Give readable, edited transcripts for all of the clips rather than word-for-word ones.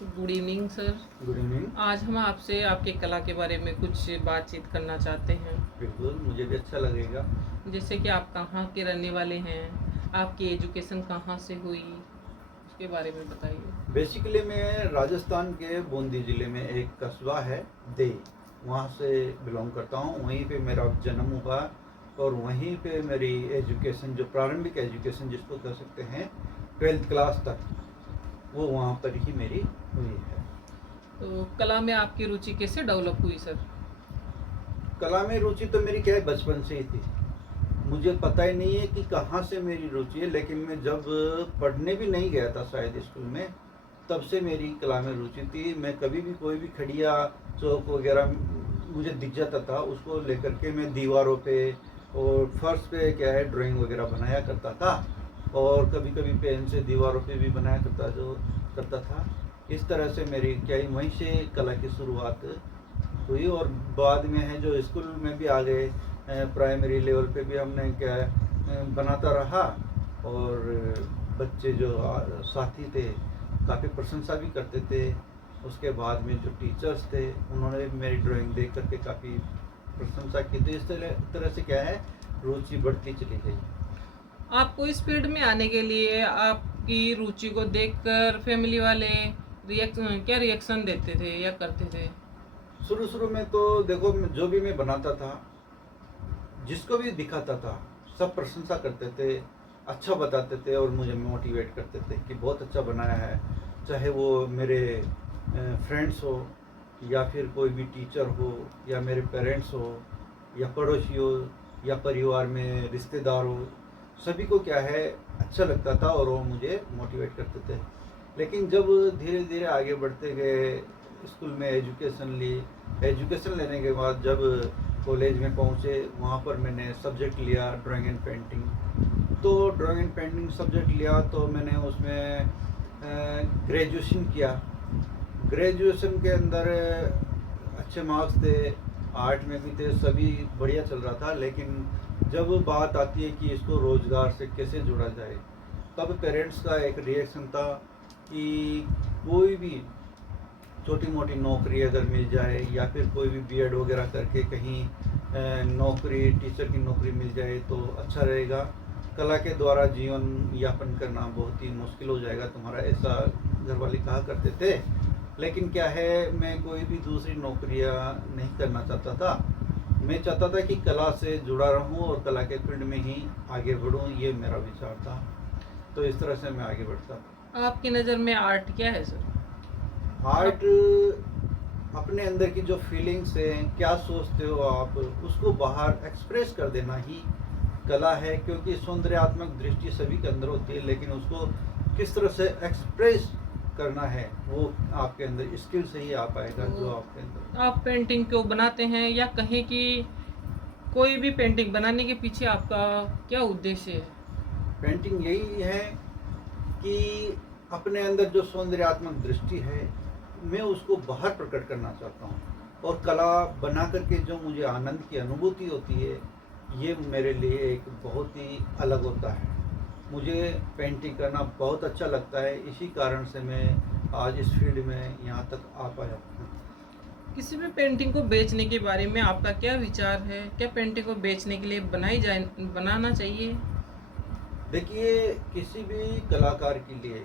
Good evening sir. Good evening. आज हम आपसे आपके कला के बारे में कुछ बातचीत करना चाहते हैं। बिल्कुल, मुझे भी अच्छा लगेगा। जैसे कि आप कहाँ के रहने वाले हैं, आपकी एजुकेशन कहाँ से हुई, उसके बारे में बताइए। बेसिकली मैं राजस्थान के बूंदी ज़िले में एक कस्बा है दे, वहाँ से बिलोंग करता हूँ। वहीं पे मेरा जन्म हुआ और वहीं पे मेरी एजुकेशन, जो प्रारंभिक एजुकेशन जिसको कह सकते हैं 12th क्लास तक, वो वहाँ पर ही मेरी हुई है। तो कला में आपकी रुचि कैसे डेवलप हुई सर? कला में रुचि तो मेरी क्या है, बचपन से ही थी। मुझे पता ही नहीं है कि कहाँ से मेरी रुचि है, लेकिन मैं जब पढ़ने भी नहीं गया था शायद स्कूल में, तब से मेरी कला में रुचि थी। मैं कभी भी कोई भी खड़िया चौक वगैरह मुझे दिख जाता था, उसको लेकर के मैं दीवारों पे और फर्श पे क्या है ड्राइंग वगैरह बनाया करता था, और कभी कभी पेन से दीवारों पे भी बनाया करता था। इस तरह से मेरी क्या है वहीं से कला की शुरुआत हुई। और बाद में है जो स्कूल में भी आ गए, प्राइमरी लेवल पे भी हमने क्या है बनाता रहा, और बच्चे जो साथी थे काफ़ी प्रशंसा भी करते थे। उसके बाद में जो टीचर्स थे उन्होंने भी मेरी ड्राइंग देख करके काफ़ी प्रशंसा की। तो इस तरह से क्या है रुचि बढ़ती चली गई। आपको इस फील्ड में आने के लिए आपकी रुचि को देखकर फैमिली वाले क्या रिएक्शन देते थे या करते थे? शुरू में तो देखो, जो भी मैं बनाता था, जिसको भी दिखाता था, सब प्रशंसा करते थे, अच्छा बताते थे और मुझे मोटिवेट करते थे कि बहुत अच्छा बनाया है। चाहे वो मेरे फ्रेंड्स हो, या फिर कोई भी टीचर हो, या मेरे पेरेंट्स हो, या पड़ोसी हो, या परिवार में रिश्तेदार हो, सभी को क्या है अच्छा लगता था और वो मुझे मोटिवेट करते थे। लेकिन जब धीरे धीरे आगे बढ़ते गए, स्कूल में एजुकेशन ली, एजुकेशन लेने के बाद जब कॉलेज में पहुँचे, वहाँ पर मैंने सब्जेक्ट लिया ड्राइंग एंड पेंटिंग। तो ड्राइंग एंड पेंटिंग सब्जेक्ट लिया तो मैंने उसमें ग्रेजुएशन किया। ग्रेजुएशन के अंदर अच्छे मार्क्स थे, आर्ट में भी थे, सभी बढ़िया चल रहा था। लेकिन जब बात आती है कि इसको रोज़गार से कैसे जोड़ा जाए, तब पेरेंट्स का एक रिएक्शन था कि कोई भी छोटी मोटी नौकरी अगर मिल जाए, या फिर कोई भी बीएड वगैरह करके कहीं नौकरी, टीचर की नौकरी मिल जाए तो अच्छा रहेगा। कला के द्वारा जीवन यापन करना बहुत ही मुश्किल हो जाएगा तुम्हारा, ऐसा घर वाले कहा करते थे। लेकिन क्या है, मैं कोई भी दूसरी नौकरियां नहीं करना चाहता था। मैं चाहता था कि कला से जुड़ा रहूं और कला के फील्ड में ही आगे बढ़ूं, ये मेरा विचार था। तो इस तरह से मैं आगे बढ़ता था। आपकी नज़र में आर्ट क्या है सर? आर्ट अपने अंदर की जो फीलिंग्स हैं, क्या सोचते हो आप, उसको बाहर एक्सप्रेस कर देना ही कला है। क्योंकि सौंदर्यात्मक दृष्टि सभी के अंदर होती है, लेकिन उसको किस तरह से एक्सप्रेस करना है वो आपके अंदर स्किल से ही आ पाएगा, जो आपके अंदर। आप पेंटिंग को बनाते हैं या कहें कि कोई भी पेंटिंग बनाने के पीछे आपका क्या उद्देश्य है? पेंटिंग यही है कि अपने अंदर जो सौंदर्यात्मक दृष्टि है, मैं उसको बाहर प्रकट करना चाहता हूँ। और कला बना करके जो मुझे आनंद की अनुभूति होती है, ये मेरे लिए एक बहुत ही अलग होता है। मुझे पेंटिंग करना बहुत अच्छा लगता है, इसी कारण से मैं आज इस फील्ड में यहाँ तक आ पाया हूँ। किसी भी पेंटिंग को बेचने के बारे में आपका क्या विचार है? क्या पेंटिंग को बेचने के लिए बनाना चाहिए? देखिए, किसी भी कलाकार के लिए,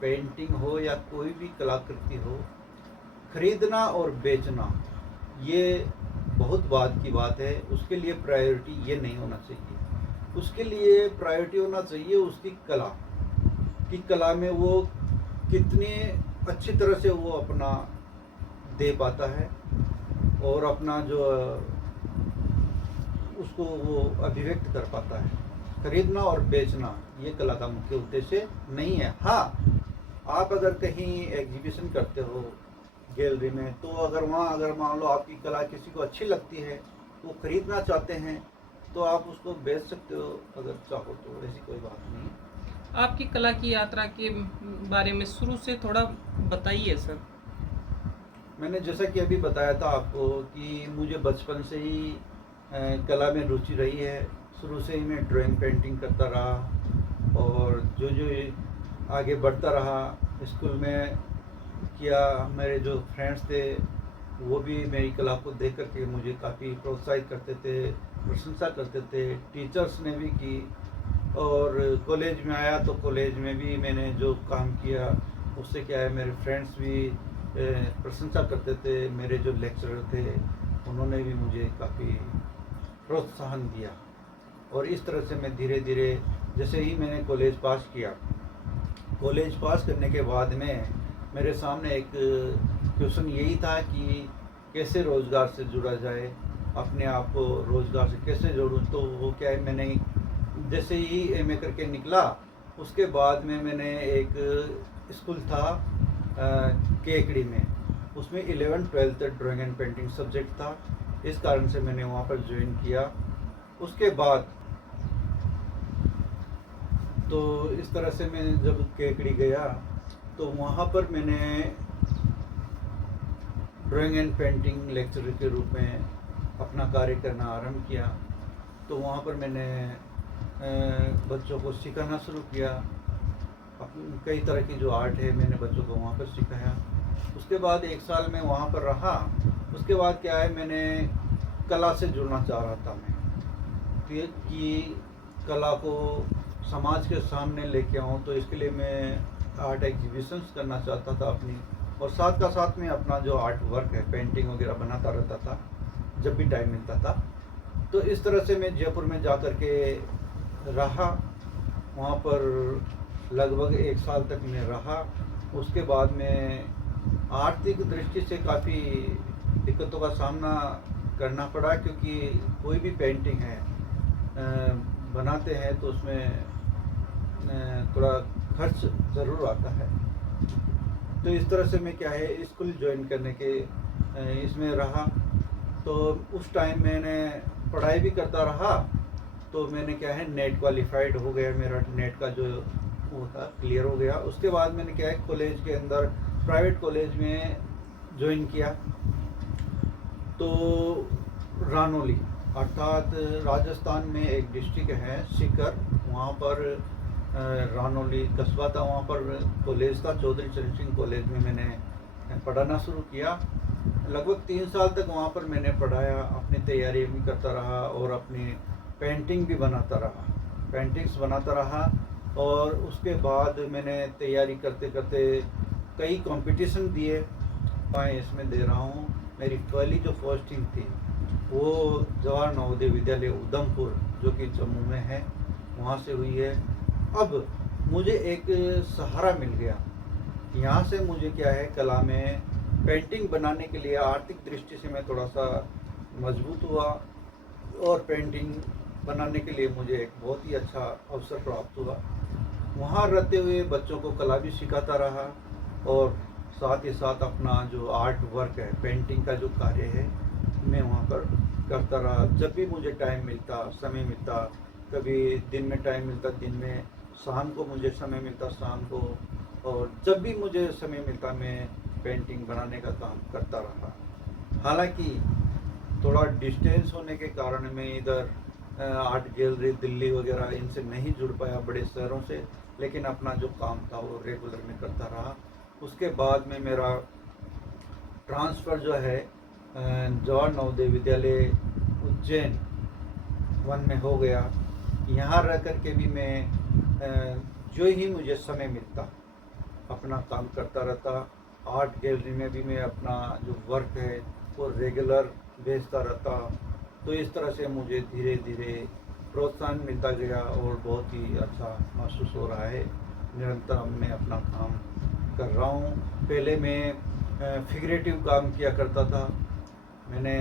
पेंटिंग हो या कोई भी कलाकृति हो, खरीदना और बेचना ये बहुत बाद की बात है। उसके लिए प्रायोरिटी ये नहीं होना चाहिए। उसके लिए प्रायोरिटी होना चाहिए उसकी कला, कि कला में वो कितनी अच्छी तरह से वो अपना दे पाता है, और अपना जो उसको वो अभिव्यक्त कर पाता है। खरीदना और बेचना ये कला का मुख्य उद्देश्य नहीं है। हाँ, आप अगर कहीं एग्जीबिशन करते हो गैलरी में, तो अगर वहाँ अगर मान लो आपकी कला किसी को अच्छी लगती है, वो खरीदना चाहते हैं, तो आप उसको बेच सकते हो अगर चाहो तो, ऐसी कोई बात नहीं। आपकी कला की यात्रा के बारे में शुरू से थोड़ा बताइए सर। मैंने जैसा कि अभी बताया था आपको कि मुझे बचपन से ही कला में रुचि रही है। शुरू से ही मैं ड्राइंग पेंटिंग करता रहा, और जो जो आगे बढ़ता रहा, स्कूल में किया। मेरे जो फ्रेंड्स थे वो भी मेरी कला को देख कर के मुझे काफ़ी प्रोत्साहित करते थे, प्रशंसा करते थे। टीचर्स ने भी की। और कॉलेज में आया तो कॉलेज में भी मैंने जो काम किया उससे क्या है, मेरे फ्रेंड्स भी प्रशंसा करते थे। मेरे जो लेक्चरर थे उन्होंने भी मुझे काफ़ी प्रोत्साहन दिया। और इस तरह से मैं धीरे धीरे, जैसे ही मैंने कॉलेज पास किया, कॉलेज पास करने के बाद में मेरे सामने एक क्वेश्चन यही था कि कैसे रोज़गार से जुड़ा जाए, अपने आप को रोज़गार से कैसे जोड़ूं। तो वो क्या है, मैंने जैसे ही एमए करके निकला उसके बाद में मैंने एक स्कूल था केकड़ी में, उसमें 11th-12th drawing and painting subject था। इस कारण से मैंने वहाँ पर ज्वाइन किया। उसके बाद तो इस तरह से मैं जब केकड़ी गया तो वहाँ पर मैंने ड्राइंग एंड पेंटिंग लेक्चरर के रूप में अपना कार्य करना आरंभ किया। तो वहाँ पर मैंने बच्चों को सिखाना शुरू किया। कई तरह की जो आर्ट है मैंने बच्चों को वहाँ पर सिखाया। उसके बाद 1 साल में वहाँ पर रहा। उसके बाद क्या है, मैंने कला से जुड़ना चाह रहा था मैं कि कला को समाज के सामने लेके आऊँ। तो इसके लिए मैं आर्ट एग्जीबिशंस करना चाहता था अपनी, और साथ का साथ में अपना जो आर्ट वर्क है, पेंटिंग वगैरह बनाता रहता था जब भी टाइम मिलता था। तो इस तरह से मैं जयपुर में जा कर के रहा। वहाँ पर लगभग 1 साल तक मैं रहा। उसके बाद में आर्थिक दृष्टि से काफ़ी दिक्कतों का सामना करना पड़ा, क्योंकि कोई भी पेंटिंग है बनाते हैं तो उसमें थोड़ा खर्च ज़रूर आता है। तो इस तरह से मैं क्या है, स्कूल ज्वाइन करने के इसमें रहा। तो उस टाइम मैंने पढ़ाई भी करता रहा। तो मैंने क्या है, नेट क्वालिफाइड हो गया, मेरा नेट का जो वो था क्लियर हो गया। उसके बाद मैंने क्या है, कॉलेज के अंदर प्राइवेट कॉलेज में ज्वाइन किया। तो रानौली अर्थात राजस्थान में एक डिस्ट्रिक्ट है सीकर, वहाँ पर रानौली कस्बा था, वहाँ पर कॉलेज था, चौधरी चरण सिंह कॉलेज में मैंने पढ़ाना शुरू किया। लगभग 3 साल तक वहाँ पर मैंने पढ़ाया, अपनी तैयारी भी करता रहा और अपनी पेंटिंग भी बनाता रहा, पेंटिंग्स बनाता रहा। और उसके बाद मैंने तैयारी करते करते कई कंपटीशन दिए। मैं इसमें दे रहा हूँ। मेरी पहली जो पोस्टिंग थी वो जवाहर नवोदय विद्यालय उधमपुर, जो कि जम्मू में है, वहाँ से हुई है। अब मुझे एक सहारा मिल गया। यहाँ से मुझे क्या है, कला में पेंटिंग बनाने के लिए आर्थिक दृष्टि से मैं थोड़ा सा मजबूत हुआ, और पेंटिंग बनाने के लिए मुझे एक बहुत ही अच्छा अवसर प्राप्त हुआ। वहाँ रहते हुए बच्चों को कला भी सिखाता रहा, और साथ ही साथ अपना जो आर्ट वर्क है, पेंटिंग का जो कार्य है, मैं वहाँ पर करता रहा। जब भी मुझे टाइम मिलता, समय मिलता, कभी दिन में टाइम मिलता दिन में, शाम को मुझे समय मिलता शाम को, और जब भी मुझे समय मिलता मैं पेंटिंग बनाने का काम करता रहा। हालांकि थोड़ा डिस्टेंस होने के कारण मैं इधर आर्ट गैलरी दिल्ली वगैरह इनसे नहीं जुड़ पाया, बड़े शहरों से, लेकिन अपना जो काम था वो रेगुलर में करता रहा। उसके बाद में मेरा ट्रांसफ़र जो है जवाहर नवोदय विद्यालय उज्जैन 1 में हो गया। यहाँ रह कर के भी मैं जो ही मुझे समय मिलता अपना काम करता रहता। आर्ट गैलरी में भी मैं अपना जो वर्क है वो रेगुलर भेजता रहता। तो इस तरह से मुझे धीरे धीरे प्रोत्साहन मिलता गया और बहुत ही अच्छा महसूस हो रहा है। निरंतर मैं अपना काम कर रहा हूँ। पहले मैं फिगरेटिव काम किया करता था। मैंने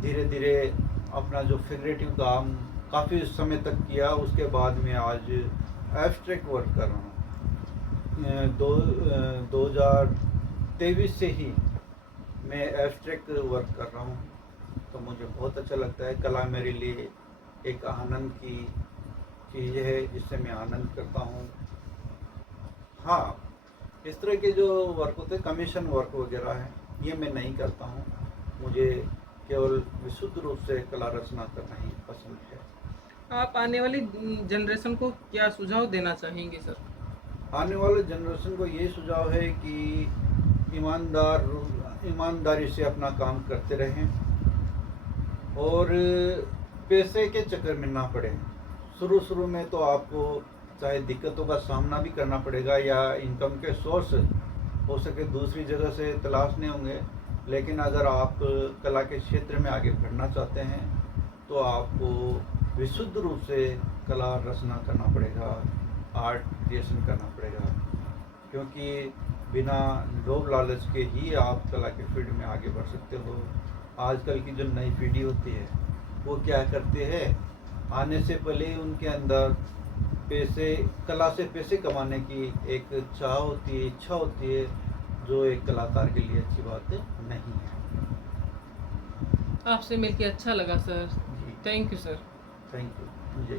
धीरे धीरे अपना जो फिगरेटिव काम काफ़ी समय तक किया। उसके बाद में आज एब्स्ट्रैक्ट वर्क कर रहा हूँ। 2023 से ही मैं एब्स्ट्रैक्ट वर्क कर रहा हूँ। तो मुझे बहुत अच्छा लगता है। कला मेरे लिए एक आनंद की चीज़ है जिससे मैं आनंद करता हूँ। हाँ, इस तरह के जो वर्क होते हैं, कमीशन वर्क वगैरह है, ये मैं नहीं करता हूँ। मुझे केवल विशुद्ध रूप से कला रचना करना ही पसंद है। आप आने वाली जनरेशन को क्या सुझाव देना चाहेंगे सर? आने वाले जनरेशन को ये सुझाव है कि ईमानदारी से अपना काम करते रहें और पैसे के चक्कर में ना पड़े। शुरू में तो आपको चाहे दिक्कतों का सामना भी करना पड़ेगा या इनकम के सोर्स हो सके दूसरी जगह से तलाशने होंगे, लेकिन अगर आप कला के क्षेत्र में आगे बढ़ना चाहते हैं तो आपको विशुद्ध रूप से कला रचना करना पड़ेगा, आर्ट क्रिएशन करना पड़ेगा, क्योंकि बिना लोभ लालच के ही आप कला के फील्ड में आगे बढ़ सकते हो। आजकल की जो नई पीढ़ी होती है वो क्या करते हैं, आने से पहले ही उनके अंदर कला से पैसे कमाने की एक चाह होती है, इच्छा होती है, जो एक कलाकार के लिए अच्छी बात नहीं है। आपसे मिलके अच्छा लगा सर। जी thank you sir. Thank you. मुझे